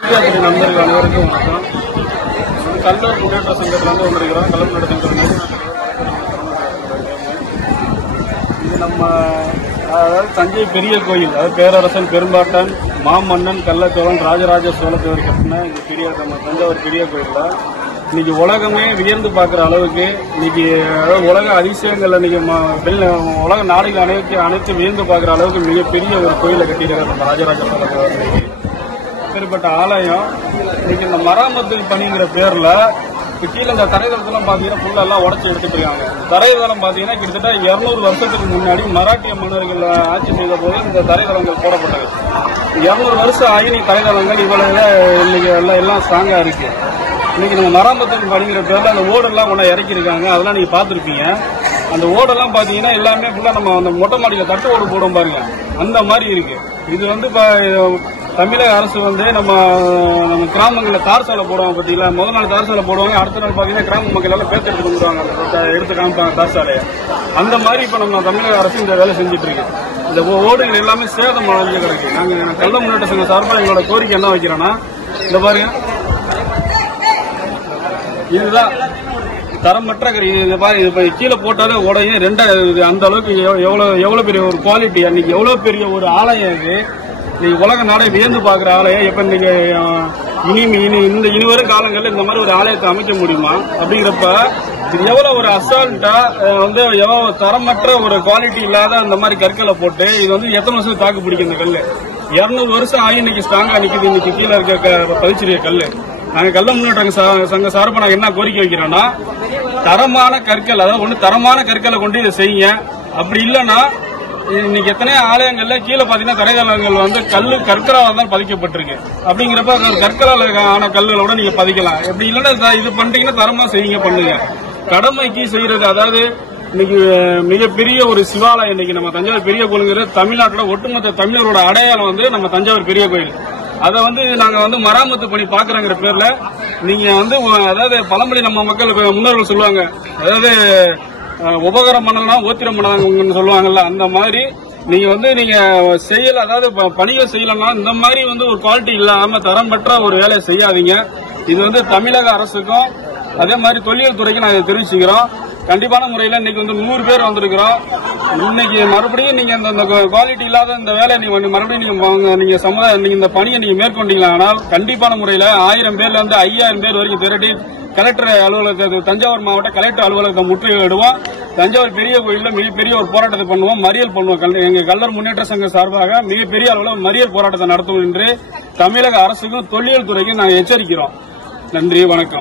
நண்பர்கள் அனைவருக்கும் வணக்கம். கல்லூர் முன்னேற்ற சங்கத்திலிருந்து வந்திருக்கிறோம். கல்லூர் முன்னேற்ற சங்கத்தில் இது நம்ம அதாவது தஞ்சை பெரிய கோயில், அதாவது பேரரசன் பெரும்பாட்டன் மாமன்னன் கள்ளச்சோழன் ராஜராஜ சோழத்தேவர் கட்டின இந்த பெரிய நம்ம தஞ்சாவூர் பெரிய கோயிலில் இன்னைக்கு உலகமே வியந்து பார்க்குற அளவுக்கு இன்னைக்கு அதாவது உலக அதிசயங்கள் இன்னைக்கு உலக நாடுகள் அனைத்து வியந்து பார்க்குற அளவுக்கு மிகப்பெரிய ஒரு கோயிலை கட்டியிருக்காரு நம்ம ராஜராஜ சோழத்தேவர். இப்படிப்பட்ட ஆலயம் இன்னைக்கு இந்த மராமத்து பணிங்கிற பேர்ல கீழே இந்த தரைதளத்தெல்லாம் பாத்தீங்கன்னா ஃபுல்லெல்லாம் உடச்சி எடுத்துட்டு இருக்காங்க. தரைதளம் பாத்தீங்கன்னா கிட்டத்தட்ட 200 வருஷத்துக்கு முன்னாடி மராட்டிய மன்னர்கள் ஆட்சி செய்த போது இந்த தரைதளங்கள் போடப்பட்டது. 200 வருஷம் ஆகி தரைதளங்கள் இவ்வளவு இன்னைக்கு எல்லாம் ஸ்ட்ராங்கா இருக்கு. இன்னைக்கு நம்ம மராமத்து பணிங்கிற பேர்ல அந்த ஓடெல்லாம் ஒன்றா இறக்கிருக்காங்க. அதெல்லாம் நீங்க பாத்துருப்பீங்க. அந்த ஓடெல்லாம் பாத்தீங்கன்னா எல்லாமே ஃபுல்லா நம்ம அந்த மொட்டை மாடியில தட்டு ஓடு போடும் பாருங்க, அந்த மாதிரி இருக்கு. இது வந்து தமிழக அரசு வந்து நம்ம கிராமங்களில் தார் சாலை போடுவாங்க. பார்த்தீங்களா, முதல் நாள் தார் சாலை போடுவாங்க, அடுத்த நாள் பார்த்தீங்கன்னா கிராம மக்கள் எல்லாம் பேத்து எடுத்து வந்துருவாங்க, எடுத்து காமிப்பாங்க தார் சாலையை. அந்த மாதிரி இப்போ நம்ம தமிழக அரசு இந்த வேலை செஞ்சுட்டு இருக்கு. இந்த ஓடுகள் எல்லாமே சேதம் அடைஞ்சு கிடக்கு. நாங்கள் கள்ள முன்னேற்ற சங்க சார்பாக எங்களோட கோரிக்கை என்ன வைக்கிறோன்னா, இந்த பாருங்க, இதுதான் தரமற்ற இது பாருங்க. இப்ப கீழே போட்டாலே உடையும் ரெண்டாவது. அந்த அளவுக்கு எவ்வளவு பெரிய ஒரு குவாலிட்டி, அன்னைக்கு எவ்வளவு பெரிய ஒரு ஆலயம் இது. இன்னைக்கு உலக நாடை வியந்து பாக்குற ஆலயம். இப்ப இன்னைக்கு இனிவரும் காலங்களில் இந்த மாதிரி ஒரு ஆலயத்தை அமைக்க முடியுமா அப்படிங்கிறப்ப இது எவ்வளவு ஒரு அசால்ட்டா வந்து எவ்வளவு தரமற்ற ஒரு குவாலிட்டி இல்லாத அந்த மாதிரி கற்களை போட்டு இது வந்து எத்தனை வருஷம் தாக்கு பிடிக்கும் இந்த கல். 200 வருஷம் ஆகி இன்னைக்கு ஸ்ட்ராங்கா நிக்குது. இன்னைக்கு கீழே இருக்க பதிச்சிருக்க கல். நாங்க கள்ள முன்னேற்ற சங்க சார்பா நாங்க என்ன கோரிக்கை வைக்கிறோம்னா, தரமான கற்கள், அதாவது ஒண்ணு தரமான கற்களை கொண்டு இதை செய்யுங்க. அப்படி இல்லைன்னா இன்னைக்கு எத்தனை ஆலயங்கள்ல கீழே பாத்தீங்கன்னா தரைதளங்கள் வந்து கற்களால் தான் பதிக்கப்பட்டிருக்கு. அப்படிங்கிறப்ப கற்களால் ஆன கல்லுகளோட நீங்க பதிக்கலாம். எப்படி இல்லைன்னா இது பண்றீங்கன்னா தரமா செய்யுங்க, பண்ணுங்க. கடமைக்கு செய்யறது, அதாவது இன்னைக்கு மிகப்பெரிய ஒரு சிவாலயம். இன்னைக்கு நம்ம தஞ்சாவூர் பெரிய கோயிலுங்கிறது தமிழ்நாட்டோட ஒட்டுமொத்த தமிழரோட அடையாளம் வந்து நம்ம தஞ்சாவூர் பெரிய கோயில். அதை வந்து நாங்க வந்து மராமத்து பண்ணி பாக்குறோங்கிற பேர்ல நீங்க வந்து அதாவது பழமொழி நம்ம மக்களுக்கு முன்னோர்கள் சொல்லுவாங்க, அதாவது உபகாரம் பண்ணலாம் ஓத்திரம் பண்ணலாம்னு சொல்லுவாங்கல்ல, அந்த மாதிரி நீங்க வந்து நீங்க செய்யல, அதாவது பணியை செய்யலன்னா இந்த மாதிரி வந்து ஒரு குவாலிட்டி இல்லாம தரம்பற்ற ஒரு வேலையை செய்யாதீங்க. இது வந்து தமிழக அரசுக்கும் அதே மாதிரி தொழில் துறைக்கும் நாங்க தெரிவிச்சுக்கிறோம். கண்டிப்பான முறையில் இன்னைக்கு வந்து 100 பேர் வந்திருக்கிறோம். இன்னைக்கு மறுபடியும் நீங்க இந்த குவாலிட்டி இல்லாத இந்த வேலையை நீங்க மறுபடியும் நீங்க சமுதாயம் நீங்க இந்த பணியை நீங்க மேற்கொண்டீங்களானால் கண்டிப்பான முறையில் 1000 பேர்ல இருந்து 5000 பேர் வரைக்கும் திரட்டி கலெக்டர் அலுவலகத்தை, தஞ்சாவூர் மாவட்ட கலெக்டர் அலுவலகத்தை முற்றுகையிடுவோம். தஞ்சாவூர் பெரிய கோயிலில் மிகப்பெரிய ஒரு போராட்டத்தை பண்ணுவோம், மறியல் பண்ணுவோம். எங்க கள்ளர் முன்னேற்ற சங்க சார்பாக மிகப்பெரிய அளவில் மறியல் போராட்டத்தை நடத்துவோம் என்று தமிழக அரசுக்கும் தொழில் துறைக்கும் நாங்கள் எச்சரிக்கிறோம். நன்றி, வணக்கம்.